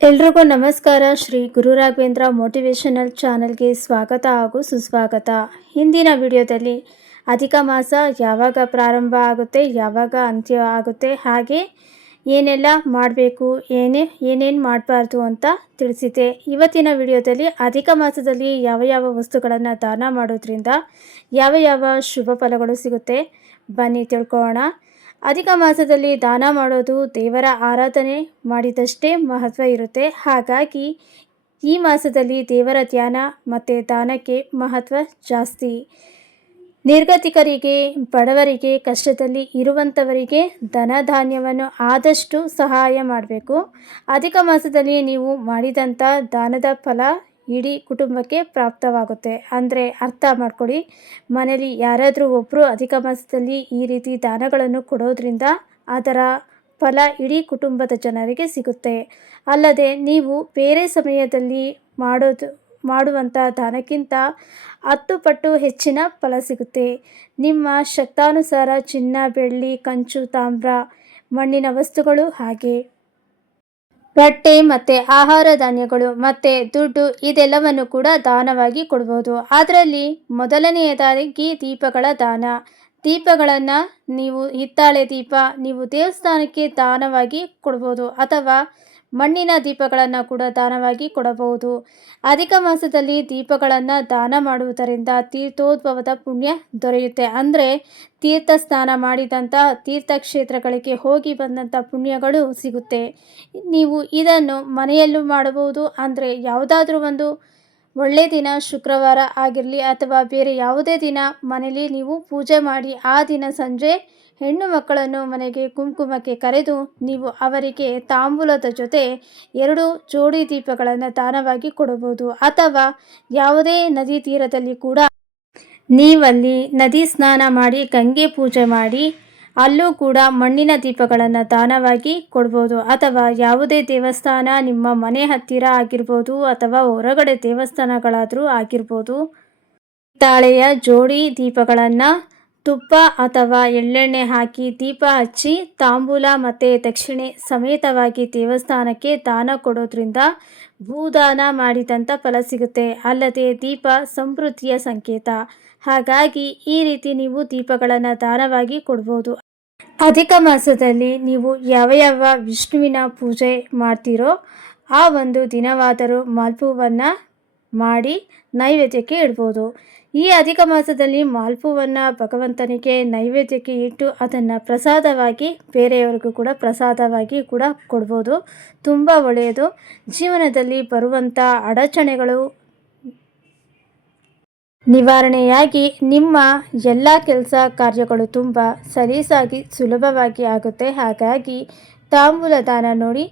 ಎಲ್ರಿಗೂ ನಮಸ್ಕಾರ. ಶ್ರೀ ಗುರು ರಾಘವೇಂದ್ರ ಮೋಟಿವೇಶನಲ್ ಚಾನಲ್ಗೆ ಸ್ವಾಗತ ಹಾಗೂ ಸುಸ್ವಾಗತ. ಹಿಂದಿನ ವಿಡಿಯೋದಲ್ಲಿ ಅಧಿಕ ಮಾಸ ಯಾವಾಗ ಪ್ರಾರಂಭ ಆಗುತ್ತೆ, ಯಾವಾಗ ಅಂತ್ಯ ಆಗುತ್ತೆ, ಹಾಗೆ ಏನೆಲ್ಲ ಮಾಡಬೇಕು, ಏನೇನು ಮಾಡಬಾರ್ದು ಅಂತ ತಿಳಿಸಿದೆ. ಇವತ್ತಿನ ವಿಡಿಯೋದಲ್ಲಿ ಅಧಿಕ ಮಾಸದಲ್ಲಿ ಯಾವ ಯಾವ ವಸ್ತುಗಳನ್ನು ದಾನ ಮಾಡೋದ್ರಿಂದ ಯಾವ ಯಾವ ಶುಭ ಫಲಗಳು ಸಿಗುತ್ತೆ ಬನ್ನಿ ತಿಳ್ಕೊಳ್ಳೋಣ. ಅಧಿಕ ಮಾಸದಲ್ಲಿ ದಾನ ಮಾಡೋದು ದೇವರ ಆರಾಧನೆ ಮಾಡಿದಷ್ಟೇ ಮಹತ್ವ ಇರುತ್ತೆ. ಹಾಗಾಗಿ ಈ ಮಾಸದಲ್ಲಿ ದೇವರ ಧ್ಯಾನ ಮತ್ತು ದಾನಕ್ಕೆ ಮಹತ್ವ ಜಾಸ್ತಿ. ನಿರ್ಗತಿಕರಿಗೆ, ಬಡವರಿಗೆ, ಕಷ್ಟದಲ್ಲಿ ಇರುವಂಥವರಿಗೆ ಧನ ಧಾನ್ಯವನ್ನು ಆದಷ್ಟು ಸಹಾಯ ಮಾಡಬೇಕು. ಅಧಿಕ ಮಾಸದಲ್ಲಿ ನೀವು ಮಾಡಿದಂಥ ದಾನದ ಫಲ ಇಡೀ ಕುಟುಂಬಕ್ಕೆ ಪ್ರಾಪ್ತವಾಗುತ್ತೆ. ಅಂದರೆ ಅರ್ಥ ಮಾಡ್ಕೊಳ್ಳಿ, ಮನೇಲಿ ಯಾರಾದರೂ ಒಬ್ಬರು ಅಧಿಕ ಮಾಸದಲ್ಲಿ ಈ ರೀತಿ ದಾನಗಳನ್ನು ಕೊಡೋದ್ರಿಂದ ಅದರ ಫಲ ಇಡೀ ಕುಟುಂಬದ ಜನರಿಗೆ ಸಿಗುತ್ತೆ. ಅಲ್ಲದೆ ನೀವು ಬೇರೆ ಸಮಯದಲ್ಲಿ ಮಾಡುವಂಥ ದಾನಕ್ಕಿಂತ 10 ಪಟ್ಟು ಹೆಚ್ಚಿನ ಫಲ ಸಿಗುತ್ತೆ. ನಿಮ್ಮ ಶಕ್ತಾನುಸಾರ ಚಿನ್ನ, ಬೆಳ್ಳಿ, ಕಂಚು, ತಾಮ್ರ, ಮಣ್ಣಿನ ವಸ್ತುಗಳು, ಹಾಗೆ ಬಟ್ಟೆ ಮತ್ತು ಆಹಾರ ಧಾನ್ಯಗಳು ಮತ್ತು ದುಡ್ಡು ಇದೆಲ್ಲವನ್ನು ಕೂಡ ದಾನವಾಗಿ ಕೊಡ್ಬೋದು. ಅದರಲ್ಲಿ ಮೊದಲನೆಯದಾಗಿ ದೀಪಗಳ ದಾನ. ದೀಪಗಳನ್ನು ನೀವು ಹಿತ್ತಾಳೆ ದೀಪ ನೀವು ದೇವಸ್ಥಾನಕ್ಕೆ ದಾನವಾಗಿ ಕೊಡ್ಬೋದು, ಅಥವಾ ಮಣ್ಣಿನ ದೀಪಗಳನ್ನು ಕೂಡ ದಾನವಾಗಿ ಕೊಡಬಹುದು. ಅಧಿಕ ಮಾಸದಲ್ಲಿ ದೀಪಗಳನ್ನು ದಾನ ಮಾಡುವುದರಿಂದ ತೀರ್ಥೋದ್ಭವದ ಪುಣ್ಯ ದೊರೆಯುತ್ತೆ. ಅಂದರೆ ತೀರ್ಥ ಸ್ನಾನ ಮಾಡಿದಂಥ ತೀರ್ಥಕ್ಷೇತ್ರಗಳಿಗೆ ಹೋಗಿ ಬಂದಂಥ ಪುಣ್ಯಗಳು ಸಿಗುತ್ತೆ. ನೀವು ಇದನ್ನು ಮನೆಯಲ್ಲೂ ಮಾಡಬಹುದು. ಅಂದರೆ ಯಾವುದಾದ್ರೂ ಒಂದು ಒಳ್ಳೆಯ ದಿನ, ಶುಕ್ರವಾರ ಆಗಿರಲಿ ಅಥವಾ ಬೇರೆ ಯಾವುದೇ ದಿನ ಮನೇಲಿ ನೀವು ಪೂಜೆ ಮಾಡಿ ಆ ದಿನ ಸಂಜೆ ಹೆಣ್ಣು ಮಕ್ಕಳನ್ನು ಮನೆಗೆ ಕುಂಕುಮಕ್ಕೆ ಕರೆದು ನೀವು ಅವರಿಗೆ ತಾಂಬೂಲದ ಜೊತೆ 2 ಜೋಡಿ ದೀಪಗಳನ್ನು ದಾನವಾಗಿ ಕೊಡಬಹುದು. ಅಥವಾ ಯಾವುದೇ ನದಿ ತೀರದಲ್ಲಿ ಕೂಡ ನೀವಲ್ಲಿ ನದಿ ಸ್ನಾನ ಮಾಡಿ ಗಂಗೆ ಪೂಜೆ ಮಾಡಿ ಅಲ್ಲೂ ಕೂಡ ಮಣ್ಣಿನ ದೀಪಗಳನ್ನು ದಾನವಾಗಿ ಕೊಡ್ಬೋದು. ಅಥವಾ ಯಾವುದೇ ದೇವಸ್ಥಾನ ನಿಮ್ಮ ಮನೆ ಹತ್ತಿರ ಆಗಿರ್ಬೋದು ಅಥವಾ ಹೊರಗಡೆ ದೇವಸ್ಥಾನಗಳಾದರೂ ಆಗಿರ್ಬೋದು, ತಾಳೆಯ ಜೋಡಿ ದೀಪಗಳನ್ನು ತುಪ್ಪ ಅಥವಾ ಎಳ್ಳೆಣ್ಣೆ ಹಾಕಿ ದೀಪ ಹಚ್ಚಿ ತಾಂಬೂಲ ಮತ್ತು ದಕ್ಷಿಣೆ ಸಮೇತವಾಗಿ ದೇವಸ್ಥಾನಕ್ಕೆ ದಾನ ಕೊಡೋದ್ರಿಂದ ಭೂದಾನ ಮಾಡಿದಂಥ ಫಲ ಸಿಗುತ್ತೆ. ಅಲ್ಲದೆ ದೀಪ ಸಮೃದ್ಧಿಯ ಸಂಕೇತ. ಹಾಗಾಗಿ ಈ ರೀತಿ ನೀವು ದೀಪಗಳನ್ನು ದಾನವಾಗಿ ಕೊಡ್ಬೋದು. ಅಧಿಕ ಮಾಸದಲ್ಲಿ ನೀವು ಯಾವ ಯಾವ ವಿಷ್ಣುವಿನ ಪೂಜೆ ಮಾಡ್ತೀರೋ ಆ ಒಂದು ದಿನವಾದರೂ ಮಾಲ್ಪುವನ್ನು ಮಾಡಿ ನೈವೇದ್ಯಕ್ಕೆ ಇಡ್ಬೋದು. ಈ ಅಧಿಕ ಮಾಸದಲ್ಲಿ ಮಾಲ್ಪುವನ್ನು ಭಗವಂತನಿಗೆ ನೈವೇದ್ಯಕ್ಕೆ ಇಟ್ಟು ಅದನ್ನು ಪ್ರಸಾದವಾಗಿ ಬೇರೆಯವರಿಗೂ ಕೂಡ ಪ್ರಸಾದವಾಗಿ ಕೂಡ ಕೊಡ್ಬೋದು. ತುಂಬ ಒಳ್ಳೆಯದು. ಜೀವನದಲ್ಲಿ ಬರುವಂಥ ಅಡಚಣೆಗಳು ನಿವಾರಣೆಯಾಗಿ ನಿಮ್ಮ ಎಲ್ಲ ಕೆಲಸ ಕಾರ್ಯಗಳು ತುಂಬ ಸಲೀಸಾಗಿ ಸುಲಭವಾಗಿ ಆಗುತ್ತೆ. ಹಾಗಾಗಿ ತಾಂಬೂಲ ದಾನ ನೋಡಿ,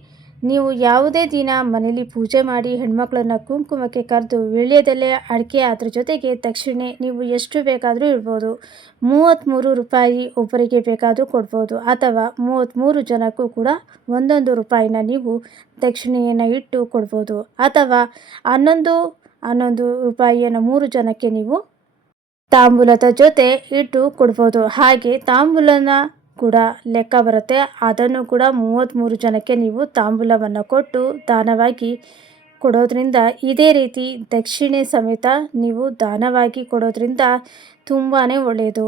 ನೀವು ಯಾವುದೇ ದಿನ ಮನೇಲಿ ಪೂಜೆ ಮಾಡಿ ಹೆಣ್ಮಕ್ಳನ್ನ ಕುಂಕುಮಕ್ಕೆ ಕರೆದು ವೀಳ್ಯದೆಲೆ, ಅಡಿಕೆ, ಅದ್ರ ಜೊತೆಗೆ ದಕ್ಷಿಣೆ ನೀವು ಎಷ್ಟು ಬೇಕಾದರೂ ಇಡ್ಬೋದು. 33 ರೂಪಾಯಿ ಒಬ್ಬರಿಗೆ ಬೇಕಾದರೂ ಕೊಡ್ಬೋದು. ಅಥವಾ 33 ಜನಕ್ಕೂ ಕೂಡ 1 ರೂಪಾಯಿನ ನೀವು ದಕ್ಷಿಣೆಯನ್ನು ಇಟ್ಟು ಕೊಡ್ಬೋದು. ಅಥವಾ 11 ರೂಪಾಯಿಯನ್ನು 3 ಜನಕ್ಕೆ ನೀವು ತಾಂಬೂಲದ ಜೊತೆ ಇಟ್ಟು ಕೊಡ್ಬೋದು. ಹಾಗೆ ತಾಂಬೂಲನ ಕೂಡ ಲೆಕ್ಕ ಬರುತ್ತೆ. ಅದನ್ನು ಕೂಡ 33 ಜನಕ್ಕೆ ನೀವು ತಾಂಬೂಲವನ್ನು ಕೊಟ್ಟು ದಾನವಾಗಿ ಕೊಡೋದ್ರಿಂದ, ಇದೇ ರೀತಿ ದಕ್ಷಿಣೆ ಸಮೇತ ನೀವು ದಾನವಾಗಿ ಕೊಡೋದ್ರಿಂದ ತುಂಬಾ ಒಳ್ಳೆಯದು.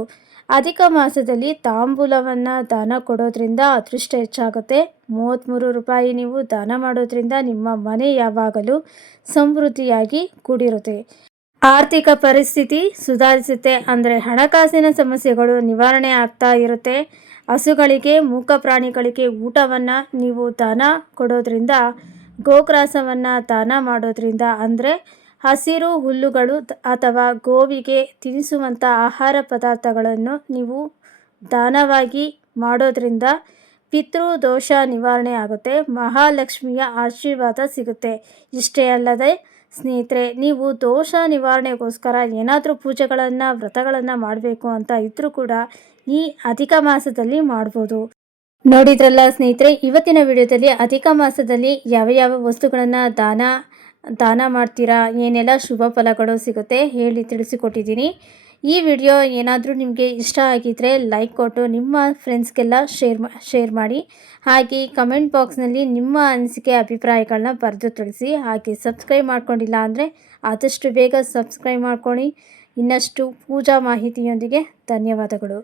ಅಧಿಕ ಮಾಸದಲ್ಲಿ ತಾಂಬೂಲವನ್ನು ದಾನ ಕೊಡೋದ್ರಿಂದ ಅದೃಷ್ಟ ಹೆಚ್ಚಾಗುತ್ತೆ. 33 ರೂಪಾಯಿ ನೀವು ದಾನ ಮಾಡೋದ್ರಿಂದ ನಿಮ್ಮ ಮನೆ ಯಾವಾಗಲೂ ಸಮೃದ್ಧಿಯಾಗಿ ಕೂಡಿರುತ್ತೆ. ಆರ್ಥಿಕ ಪರಿಸ್ಥಿತಿ ಸುಧಾರಿಸುತ್ತೆ. ಅಂದರೆ ಹಣಕಾಸಿನ ಸಮಸ್ಯೆಗಳು ನಿವಾರಣೆ ಆಗ್ತಾ ಇರುತ್ತೆ. ಹಸುಗಳಿಗೆ, ಮೂಕ ಪ್ರಾಣಿಗಳಿಗೆ ಊಟವನ್ನು ನೀವು ದಾನ ಕೊಡೋದ್ರಿಂದ, ಗೋಗ್ರಾಸವನ್ನು ದಾನ ಮಾಡೋದ್ರಿಂದ, ಅಂದರೆ ಹಸಿರು ಹುಲ್ಲುಗಳು ಅಥವಾ ಗೋವಿಗೆ ತಿನ್ನಿಸುವಂಥ ಆಹಾರ ಪದಾರ್ಥಗಳನ್ನು ನೀವು ದಾನವಾಗಿ ಮಾಡೋದ್ರಿಂದ ಪಿತೃ ದೋಷ ನಿವಾರಣೆ ಆಗುತ್ತೆ. ಮಹಾಲಕ್ಷ್ಮಿಯ ಆಶೀರ್ವಾದ ಸಿಗುತ್ತೆ. ಇಷ್ಟೇ ಅಲ್ಲದೆ ಸ್ನೇಹಿತರೆ, ನೀವು ದೋಷ ನಿವಾರಣೆಗೋಸ್ಕರ ಏನಾದರೂ ಪೂಜೆಗಳನ್ನು, ವ್ರತಗಳನ್ನು ಮಾಡಬೇಕು ಅಂತ ಇದ್ದರೂ ಕೂಡ ಈ ಅಧಿಕ ಮಾಸದಲ್ಲಿ ಮಾಡ್ಬೋದು. ನೋಡಿದ್ರಲ್ಲ ಸ್ನೇಹಿತರೆ, ಇವತ್ತಿನ ವಿಡಿಯೋದಲ್ಲಿ ಅಧಿಕ ಮಾಸದಲ್ಲಿ ಯಾವ ಯಾವ ವಸ್ತುಗಳನ್ನು ದಾನ ಮಾಡ್ತೀರಾ, ಏನೆಲ್ಲ ಶುಭ ಫಲಗಳು ಸಿಗುತ್ತೆ ಹೇಳಿ ತಿಳಿಸಿಕೊಟ್ಟಿದ್ದೀನಿ. ಈ ವಿಡಿಯೋ ಏನಾದರೂ ನಿಮಗೆ ಇಷ್ಟ ಆಗಿದ್ದರೆ ಲೈಕ್ ಕೊಟ್ಟು ನಿಮ್ಮ ಫ್ರೆಂಡ್ಸ್ಗೆಲ್ಲ ಶೇರ್ ಮಾಡಿ. ಹಾಗೆ ಕಮೆಂಟ್ ಬಾಕ್ಸ್ನಲ್ಲಿ ನಿಮ್ಮ ಅನಿಸಿಕೆ ಅಭಿಪ್ರಾಯಗಳನ್ನ ಬರೆದು ತಿಳಿಸಿ. ಹಾಗೆ ಸಬ್ಸ್ಕ್ರೈಬ್ ಮಾಡ್ಕೊಂಡಿಲ್ಲ ಅಂದರೆ ಆದಷ್ಟು ಬೇಗ ಸಬ್ಸ್ಕ್ರೈಬ್ ಮಾಡ್ಕೊಳ್ಳಿ. ಇನ್ನಷ್ಟು ಪೂಜಾ ಮಾಹಿತಿಯೊಂದಿಗೆ ಧನ್ಯವಾದಗಳು.